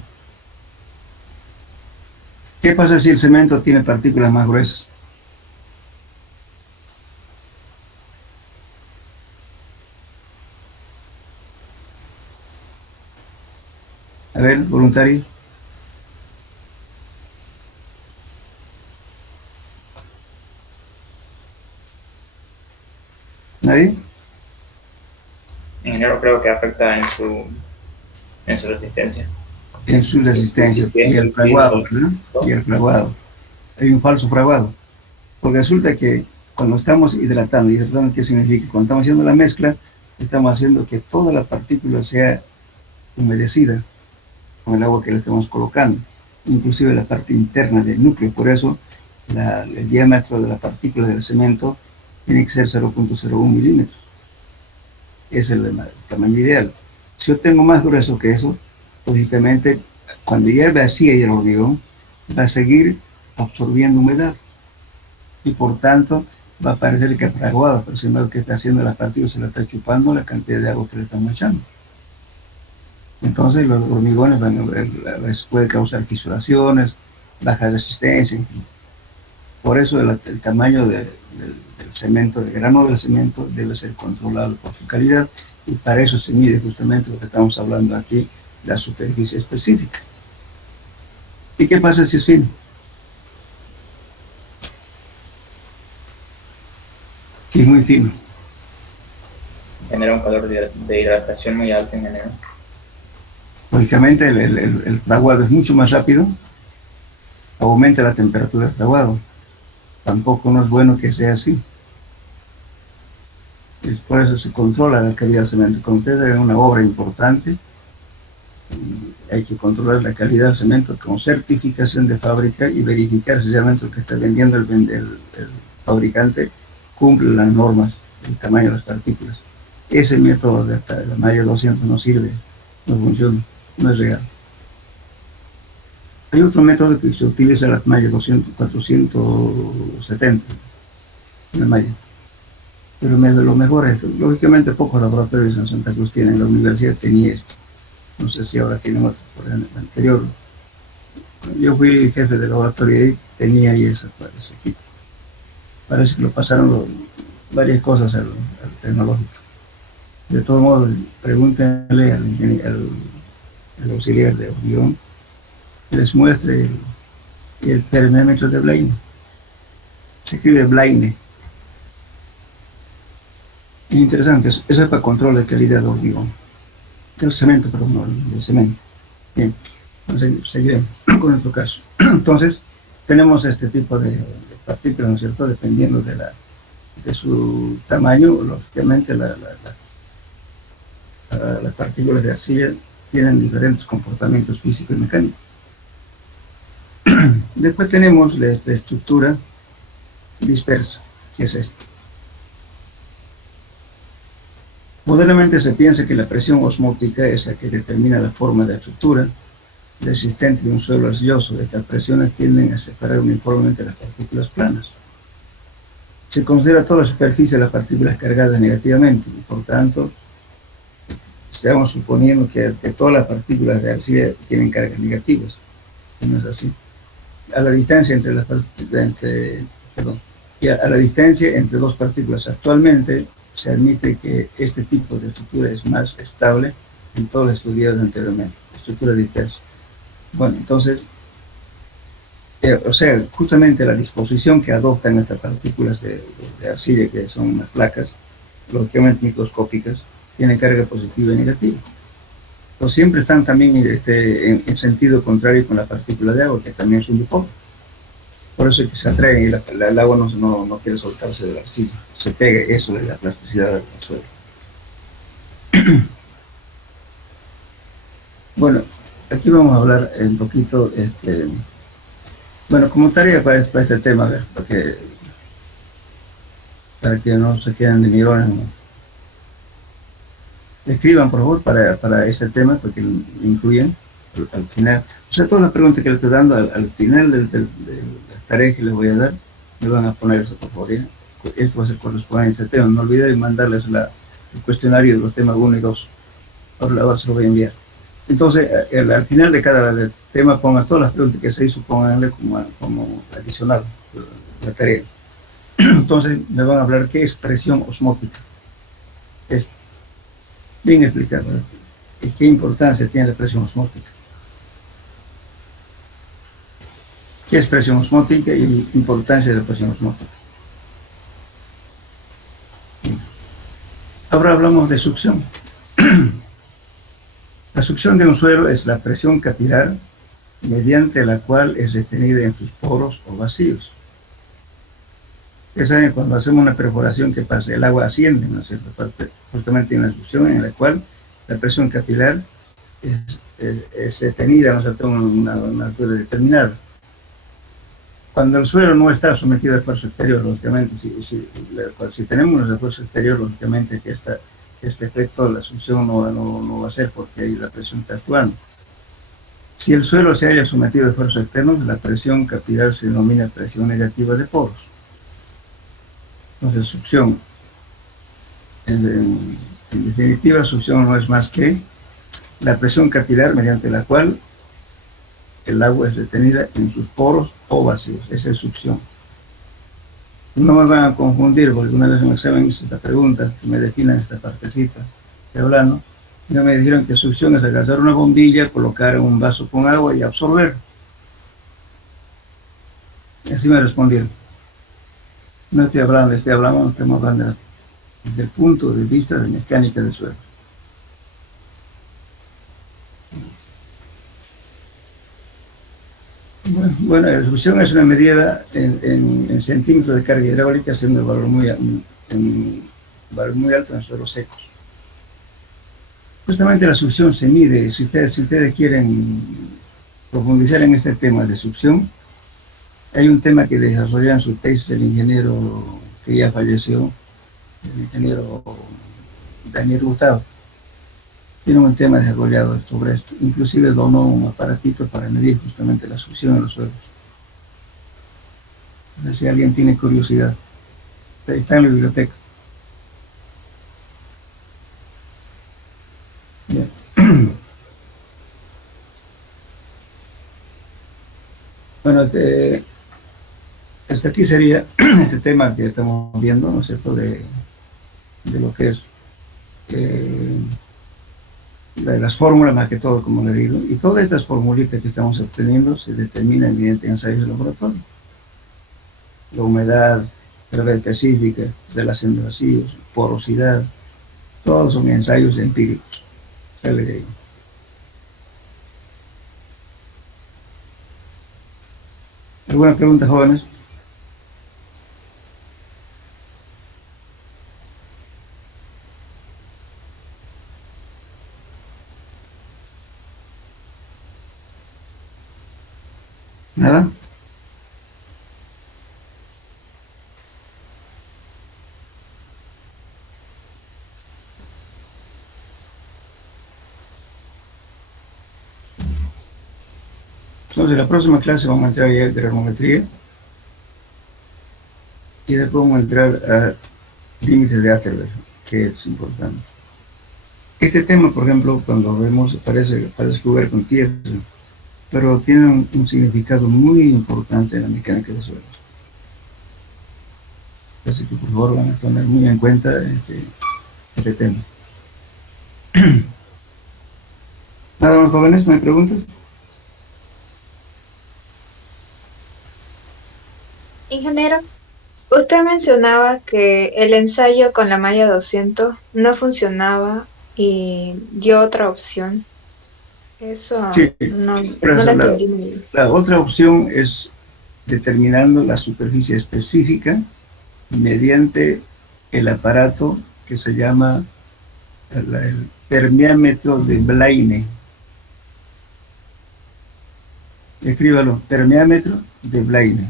¿Qué pasa si el cemento tiene partículas más gruesas? A ver, voluntario. ¿Nadie? Ingeniero, creo que afecta en su resistencia. En su resistencia y el fraguado, ¿no? Y el fraguado. Hay un falso fraguado. Porque resulta que cuando estamos hidratando, ¿qué significa? Cuando estamos haciendo la mezcla, estamos haciendo que toda la partícula sea humedecida con el agua que le estamos colocando, inclusive la parte interna del núcleo. Por eso el diámetro de la partícula del cemento tiene que ser 0.01 milímetros. Es el tamaño ideal. Si yo tengo más grueso que eso, lógicamente, cuando ya vacía el hormigón, va a seguir absorbiendo humedad y por tanto va a parecer que es fraguado, pero si no, lo que está haciendo las partículas se la está chupando la cantidad de agua que le están echando. Entonces los hormigones a veces puede causar fisuraciones, baja resistencia. Por eso el tamaño del cemento, del grano del cemento, debe ser controlado por su calidad y para eso se mide justamente lo que estamos hablando aquí, la superficie específica. ¿Y qué pasa si es fino? Si es muy fino. Genera un calor de hidratación muy alto en enero. Lógicamente el fraguado es mucho más rápido, aumenta la temperatura del fraguado. Tampoco no es bueno que sea así. Es por eso se controla la calidad del cemento. Cuando ustedes hagan una obra importante, hay que controlar la calidad del cemento con certificación de fábrica y verificar si el cemento que está vendiendo el fabricante cumple las normas, el tamaño de las partículas. Ese método de la malla 200 no sirve, no funciona, no es real. Hay otro método que se utiliza la malla 200, 470, la malla. Pero lo mejor es, lógicamente pocos laboratorios en Santa Cruz tienen, la universidad tenía esto. No sé si ahora tienen otro, por el anterior. Yo fui jefe de laboratorio y tenía ahí ese equipo. Parece que lo pasaron varias cosas al tecnológico. De todos modos, pregúntenle al auxiliar de hormigón que les muestre el permémetro de Blaine. Se escribe Blaine. Es interesante, eso es para control de calidad de hormigón. Del cemento, perdón, no, del cemento. Bien, entonces seguiremos con nuestro caso. Entonces, tenemos este tipo de partículas, ¿no es cierto? Dependiendo de su tamaño, lógicamente las partículas de arcilla tienen diferentes comportamientos físicos y mecánicos. Después tenemos la estructura dispersa, que es esta. Modernamente se piensa que la presión osmótica es la que determina la forma de la estructura resistente de un suelo arcilloso. Estas presiones tienden a separar uniformemente las partículas planas. Se considera toda la superficie de las partículas cargadas negativamente y por tanto estamos suponiendo que todas las partículas de arcilla tienen cargas negativas. No es así. A la distancia entre las a la distancia entre dos partículas actualmente se admite que este tipo de estructura es más estable en todos los estudiados anteriormente, estructura dispersa. Bueno, entonces, o sea, justamente la disposición que adoptan estas partículas de arcilla, que son unas placas lógicamente microscópicas, tienen carga positiva y negativa. Pero siempre están también en sentido contrario con la partícula de agua, que también es un dipolo. Por eso es que se atraen y el agua no quiere soltarse de la arcilla. Se pega eso de la plasticidad del suelo. Bueno, aquí vamos a hablar un poquito, bueno, como tarea para este tema, para que no se queden de mirones, ¿no? Escriban, por favor, para este tema, porque lo incluyen al final. O sea, todas las preguntas que les estoy dando al final de la tarea que les voy a dar, me van a poner eso, por favor. ¿Ya? Esto va a ser correspondiente a este tema. No olviden mandarles el cuestionario de los temas 1 y 2. Ahora se lo voy a enviar. Entonces, al final de cada tema, pongan todas las preguntas que se hizo, pónganle como adicional la tarea. Entonces, me van a hablar qué es presión osmótica. Es bien explicado, ¿verdad? ¿Y qué importancia tiene la presión osmótica? ¿Qué es presión osmótica y importancia de la presión osmótica? Ahora hablamos de succión. La succión de un suelo es la presión capilar mediante la cual es retenida en sus poros o vacíos. Ya saben, cuando hacemos una perforación, ¿qué pasa? El agua asciende, ¿no es cierto? Justamente en la succión en la cual la presión capilar es detenida, ¿no es cierto?, a una altura determinada. Cuando el suelo no está sometido a esfuerzo exterior, lógicamente, si tenemos un esfuerzo exterior, lógicamente que este efecto de la succión no va a ser porque ahí la presión está actuando. Si el suelo se haya sometido a esfuerzos externos, la presión capilar se denomina presión negativa de poros. Entonces, succión, en definitiva, succión no es más que la presión capilar mediante la cual el agua es retenida en sus poros o vacíos. Esa es succión. No me van a confundir, porque una vez en el examen hice esta pregunta, que me definan esta partecita de hablando, y me dijeron que succión es agarrar una bombilla, colocar en un vaso con agua y absorber. Y así me respondieron. No estoy hablando, estamos hablando desde el punto de vista de mecánica del suelo. Bueno, la succión es una medida en centímetros de carga hidráulica, siendo el valor muy alto en suelos secos. Justamente la succión se mide. Si ustedes quieren profundizar en este tema de succión, hay un tema que desarrolló en su tesis el ingeniero que ya falleció, el ingeniero Daniel Hurtado. Tiene un tema desarrollado sobre esto. Inclusive donó un aparatito para medir justamente la succión en los suelos. Entonces, si alguien tiene curiosidad, está en la biblioteca. Bien. Bueno, hasta aquí sería este tema que estamos viendo, ¿no es cierto?, de lo que es de las fórmulas, más que todo, como le digo, y todas estas formulitas que estamos obteniendo se determinan mediante ensayos de laboratorio. La humedad, gravedad específica, relación de vacíos, porosidad, todos son ensayos empíricos. ¿Alguna pregunta, jóvenes? ¿Nada? Entonces, la próxima clase vamos a entrar ya a granulometría y después vamos a entrar a límites de Atterberg, que es importante. Este tema, por ejemplo, cuando vemos, parece jugar con tierra, pero tiene un significado muy importante en la mecánica de suelos. Así que por favor van a tener muy en cuenta este tema. Nada más, jóvenes, ¿me preguntas? Ingeniero, usted mencionaba que el ensayo con la malla 200 no funcionaba y dio otra opción. Eso Sí, por no eso lo entendí muy bien. la otra opción es determinando la superficie específica mediante el aparato que se llama el termiómetro de Blaine. Escríbalo, termiómetro de Blaine,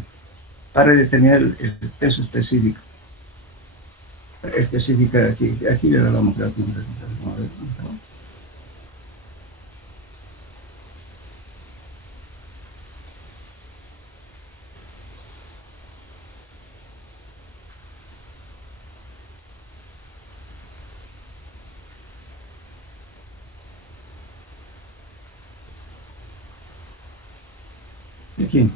para determinar el peso específico. Específica aquí le damos la punta. Aquí.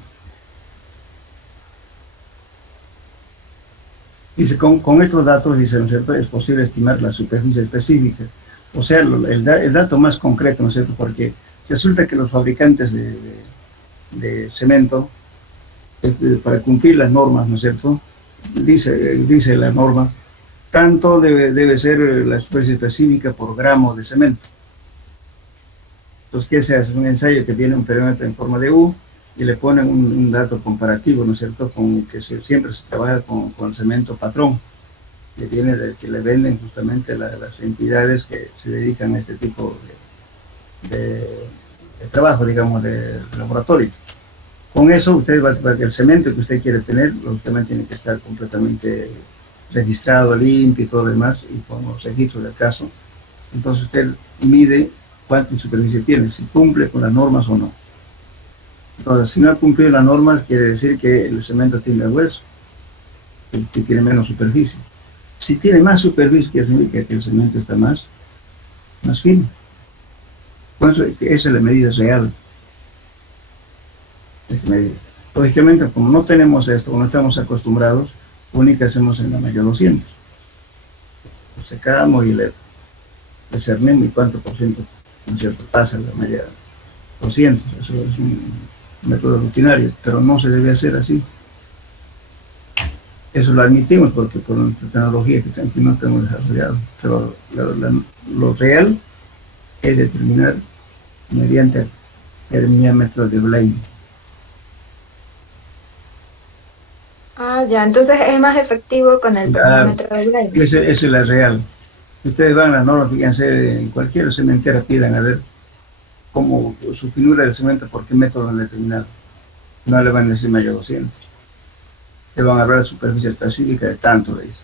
Dice, con estos datos, dice, ¿no es cierto?, es posible estimar la superficie específica. O sea, el dato más concreto, ¿no es cierto?, porque resulta que los fabricantes de cemento, para cumplir las normas, ¿no es cierto?, dice la norma, tanto debe ser la superficie específica por gramo de cemento. Entonces, ¿qué se hace? Un ensayo que tiene un perímetro en forma de U, y le ponen un dato comparativo, ¿no es cierto?, con que siempre se trabaja con cemento patrón, que le venden justamente las entidades que se dedican a este tipo de trabajo, digamos, de laboratorio. Con eso, usted el cemento que usted quiere tener, lógicamente tiene que estar completamente registrado, limpio y todo lo demás, y con los registros del caso. Entonces usted mide cuánta superficie tiene, si cumple con las normas o no. Entonces, si no ha cumplido las normas, quiere decir que el cemento tiene hueso, que tiene menos superficie. Si tiene más superficie, quiere decir que el cemento está más fino. Por eso, esa es la medida real. Lógicamente, como no tenemos esto, no estamos acostumbrados, única hacemos en la malla 200. Lo secamos y le cernimos y cuánto por ciento, ¿no es cierto?, pasa la malla 200. Eso es un método rutinario, pero no se debe hacer así. Eso lo admitimos porque por nuestra tecnología que no tenemos desarrollado, pero lo real es determinar mediante el termiómetro de Blaine. Ah, ya, entonces es más efectivo con el termómetro de Blaine. Esa es la real. Ustedes van a las normas, fíjense, en cualquier cementera pidan a ver cómo su finura del cemento, por qué método han determinado. No le van a decir malla 200. Le van a hablar de superficie específica de tanto, le dicen.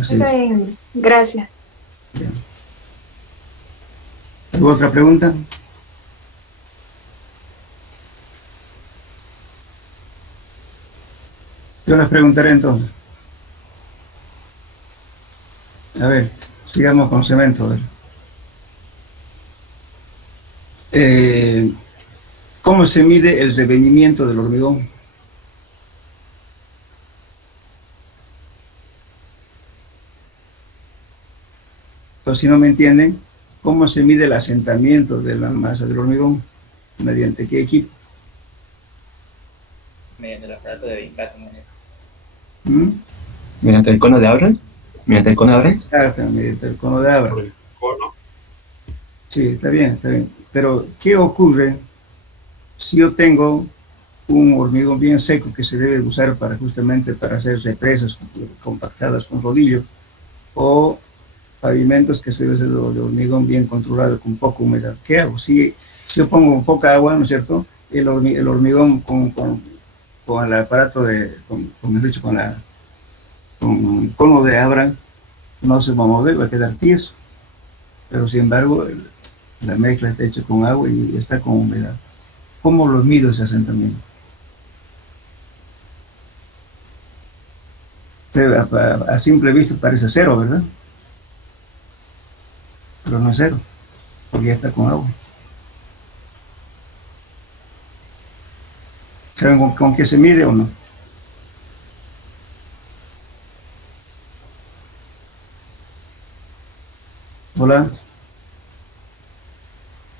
Así. Está bien, gracias. Bien. ¿Alguna otra pregunta? Yo les preguntaré entonces. A ver, sigamos con cemento. A ver. ¿Cómo se mide el revenimiento del hormigón? Entonces, si no me entienden, ¿cómo se mide el asentamiento de la masa del hormigón? ¿Mediante qué equipo? Mediante el aparato de Vincat. ¿Mm? ¿Mediante el cono de Abrams? ¿Mediante el cono de Abrams? Exacto, mediante el cono de Abrams. Por el cono. Sí, está bien, está bien. Pero, ¿qué ocurre si yo tengo un hormigón bien seco que se debe usar justamente para hacer represas compactadas con rodillo, o pavimentos que se debe hacer de hormigón bien controlado con poca humedad? ¿Qué hago? Si Si yo pongo poca agua, ¿no es cierto? El hormigón con el aparato con el cono de Abraham no se va a mover, va a quedar tieso. Pero sin embargo, la mezcla está hecha con agua y está con humedad. ¿Cómo lo mido ese asentamiento? A simple vista parece cero, ¿verdad? Pero no es cero, porque ya está con agua. ¿Saben con qué se mide o no? Hola.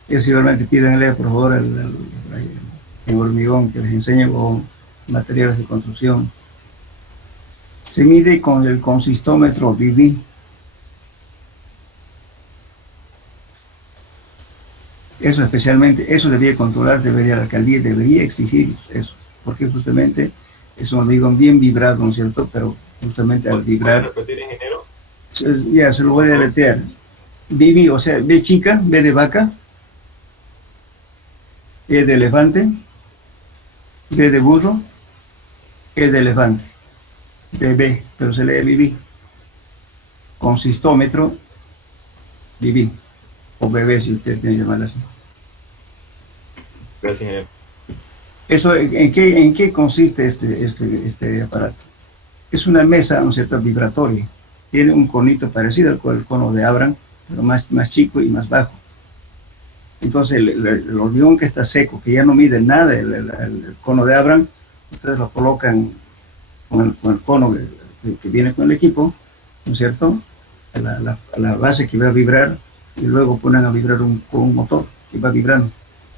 Y igualmente pídanle por favor el hormigón que les enseñe con materiales de construcción. Se mide con el consistómetro VB. Eso especialmente, eso debería controlar, la alcaldía debería exigir eso, porque justamente es un hormigón bien vibrado, ¿no es cierto? Pero justamente al vibrar... ¿Puedes repetir, ingeniero? Ya, se lo voy a deletrear. VB, o sea, B chica, B de vaca, E de elefante, B de burro, E de elefante, BB, pero se lee VB. Consistómetro, VB, o BB si usted quiere llamarlo así. Gracias, ingeniero. Eso, ¿en qué consiste este aparato? Es una mesa, ¿no es cierto?, vibratoria. Tiene un conito parecido al cono de Abraham, pero más chico y más bajo. Entonces, el hormigón que está seco, que ya no mide nada el cono de Abraham, ustedes lo colocan con el cono que viene con el equipo, ¿no es cierto?, a la base que va a vibrar, y luego ponen a vibrar con un motor que va vibrando.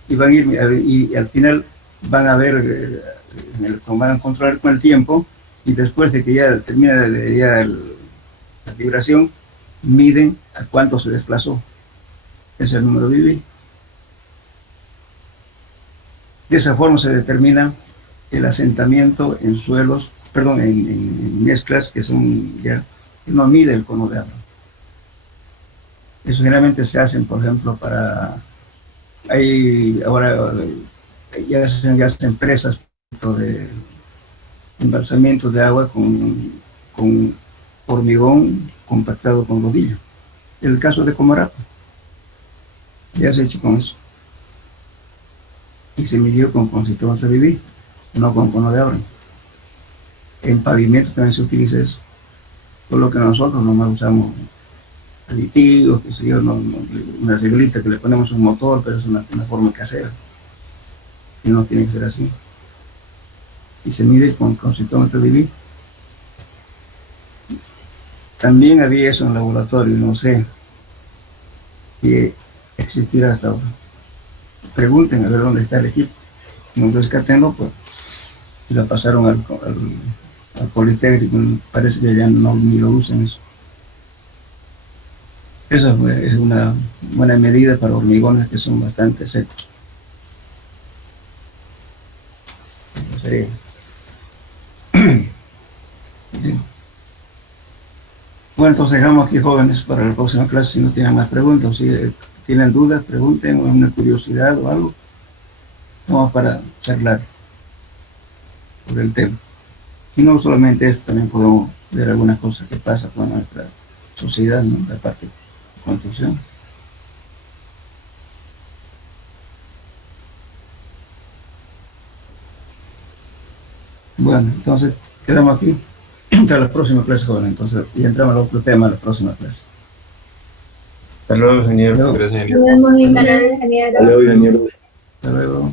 Y van a ir, y al final van a ver, van a controlar con el tiempo, y después de que ya termina la vibración, miden a cuánto se desplazó. Ese es el número VB. De esa forma se determina el asentamiento en suelos, perdón, en mezclas que son ya, que no mide el cono de agua. Eso generalmente se hacen, por ejemplo, ahora ya se hacen empresas de embalsamiento de agua con hormigón compactado con rodillo. En el caso de Comarapa, ya se ha hecho con eso. Y se midió con consistómetro VB, no con cono de Abraham. En pavimento también se utiliza eso. Por lo que nosotros nomás usamos aditivos, qué sé yo, una reglita que le ponemos un motor, pero es una forma casera. Y no tiene que ser así. Y se mide con consistómetro VB. También había eso en el laboratorio, no sé si existirá hasta ahora. Pregunten a ver dónde está el equipo. No descartenlo, pues la pasaron al Politécnico, parece que ya ni lo usan eso. Esa es una buena medida para hormigones que son bastante secos. Sería. Bueno, entonces dejamos aquí, jóvenes, para la próxima clase. Si no tienen más preguntas, si tienen dudas, pregunten, o una curiosidad o algo, vamos para charlar sobre el tema. Y no solamente esto, también podemos ver algunas cosas que pasan con nuestra sociedad, ¿no?, la parte de construcción. Bueno, entonces quedamos aquí hasta la próxima clase, jóvenes. Entonces, y entramos al otro tema, la próxima clase. Hasta luego, ingeniero. Hasta luego. Gracias, ingeniero. Nos vemos, ingeniero. Hasta luego, ingeniero. Hasta luego.